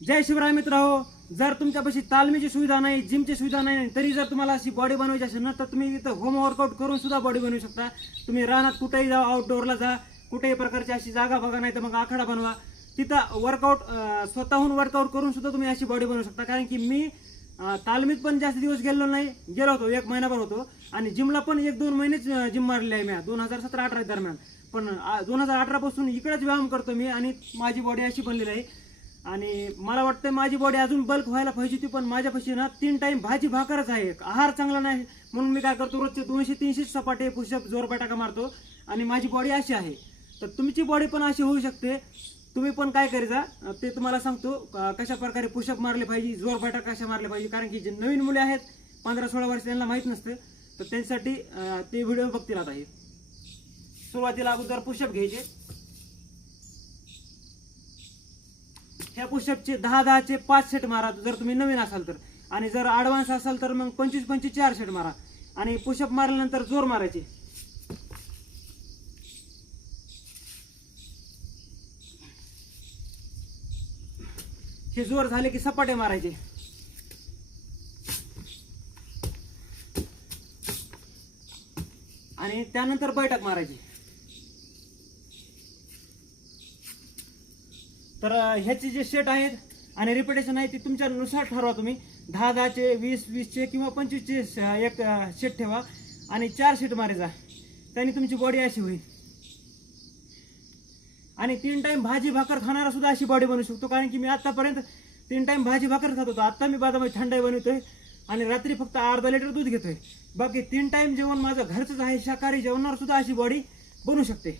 जय शिवराय मित्र हो. जर तुमच्यापाशी तालमीची सुविधा नाही, जिमची सुविधा नाही, तरी जर तुम्हाला अशी बॉडी बनवायची असेल ना, तर तुम्ही इथं होम वर्कआउट करून सुद्धा बॉडी बनवू शकता. तुम्ही रानात कुठेही जा, आउटडोअरला जा, कुठेही प्रकारची अशी जागा बघा, नाही तर मग आखाडा बनवा. तिथं वर्कआउट स्वतःहून वर्कआउट करून सुद्धा तुम्ही अशी बॉडी बनवू शकता. कारण की मी तालमीत पण जास्त दिवस गेलो नाही, गेलो होतो 1 महिनाभर होतो, आणि जिमला पण 1-2 महिनेच जिम मारली आहे मी 2017-18 दरम्यान. पण 2018 पासून इकडेच व्यायाम करतो मी, आणि माझी बॉडी अशी बनलेली आहे. आणि मला वाटतं माझी बॉडी अजून बल्क व्हायला पाहिजे होती, पण माझ्यापाशी ना 3 टाइम भाजी भाकरच आहे. आहार चांगला नाही म्हणून मी काय करतो, रोजचे 200-300 सपाटे पुशअप जोरपाटा मारतो, आणि माझी बॉडी अशी आहे. तर तुमची बॉडी पण अशी होऊ शकते. तुम्ही पण काय करायचा ते तुम्हाला सांगतो, कशा प्रकारे पुशअप मारले पाहिजे, जोरपाटा कशा मारले पाहिजे. कारण की जे नवीन मुले आहेत 15-16 वर्ष, त्यांना माहीत नसतं, तर त्यांच्यासाठी ते व्हिडिओ बघतील. आता हे सुरुवातीला अगोदर पुशअप घ्यायचे. ह्या पुशअपचे 10-10चे 5 सेट मारा जर तुम्ही नवीन असाल तर, आणि जर ॲडव्हान्स असाल तर मग 25-25 4 सेट मारा. आणि पुशअप मारल्यानंतर जोर मारायचे. हे जोर झाले की सपाटे मारायचे. आणि त्यानंतर बैठक मारायची. तर ह्याचे जे सेट आहेत आणि रिपिटेशन आहे ते तुमच्यानुसार ठरवा. तुम्ही 10-10चे 20-20चे किंवा 25चे एक सेट ठेवा, आणि 4 सेट मारायचा. त्याने तुमची बॉडी अशी होईल. आणि 3 टाइम भाजी भाकर खाणारा सुद्धा अशी बॉडी बनवू शकतो. कारण की मी आतापर्यंत 3 टाइम भाजी भाकर खात होतो. आता मी बदामाची थंडाई बनवतोय, आणि रात्री फक्त अर्धा लिटर दूध घेतोय. बाकी 3 टाइम जेवण माझं घरचंच आहे. शाकाहारी जेवणावर सुद्धा अशी बॉडी बनवू शकते.